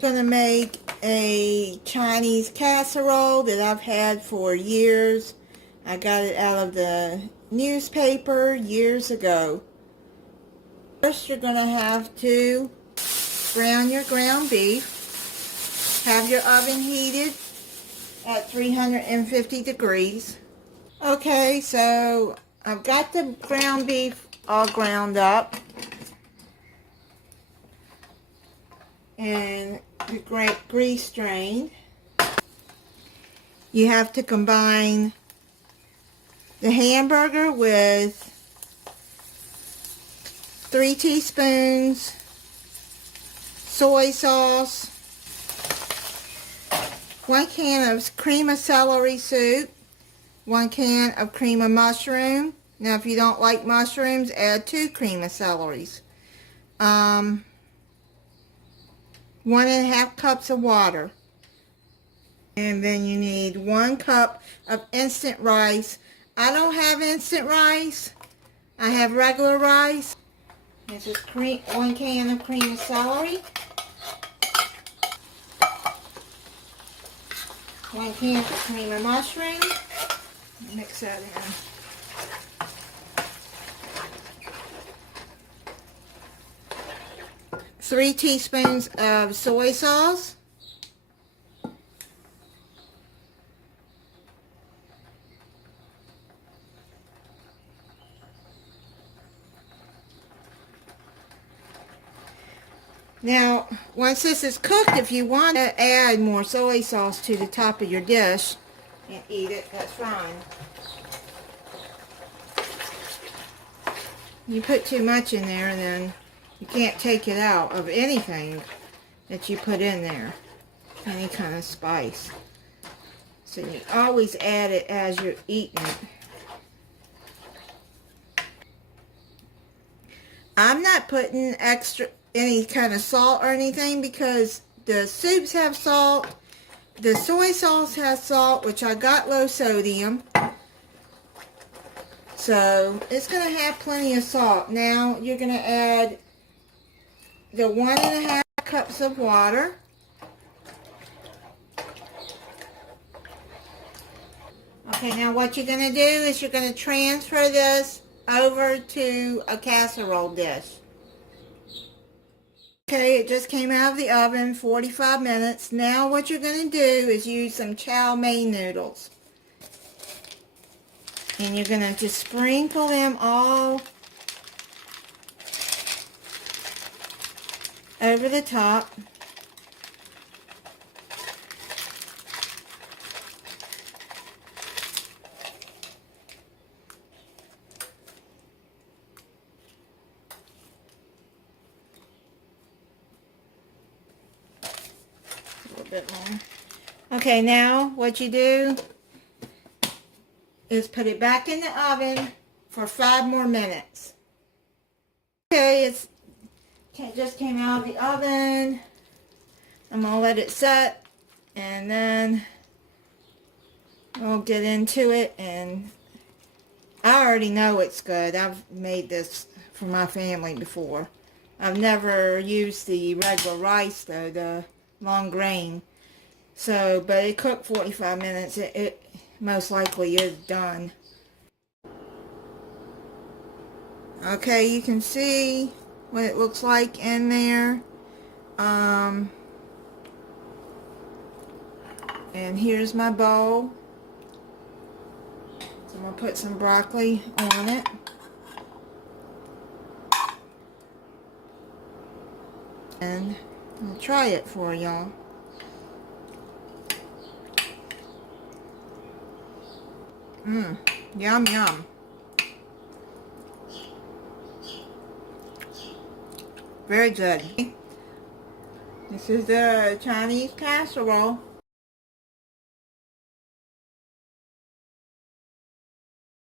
Gonna make a Chinese casserole that I've had for years. I got it out of the newspaper years ago. First, you're gonna have to brown your ground beef. Have your oven heated at 350 degrees. Okay, so I've got the ground beef all ground up. And the grease drained. You have to combine the hamburger with 3 teaspoons soy sauce, 1 can of cream of celery soup, 1 can of cream of mushroom. Now if you don't like mushrooms, add 2 cream of celeries. 1½ cups of water. And then you need 1 cup of instant rice. I don't have instant rice. I have regular rice. This is 1 can of cream of celery. 1 can of cream of mushroom. Mix that in. 3 teaspoons of soy sauce. Now, once this is cooked, if you want to add more soy sauce to the top of your dish and eat it, that's fine. You put too much in there, and then you can't take it out of anything that you put in there, any kind of spice. So you always add it as you're eating it. I'm not putting any kind of salt or anything because the soups have salt. The soy sauce has salt, which I got low sodium. So it's going to have plenty of salt. Now you're going to add the 1½ cups of water. Okay, now what you're going to do is you're going to transfer this over to a casserole dish. Okay, it just came out of the oven, 45 minutes. Now what you're going to do is use some Chow noodles. And you're going to just sprinkle them all over the top. A little bit more. Okay, now what you do is put it back in the oven for 5 more minutes. Okay, it just came out of the oven. I'm going to let it set, and then we'll get into it. And I already know it's good. I've made this for my family before. I've never used the regular rice though, the long grain. So, but it cooked 45 minutes. It most likely is done. Okay, you can see what it looks like in there. And here's my bowl. So I'm going to put some broccoli on it. And I'll try it for y'all. Yum yum. Very good. This is the Chinese casserole.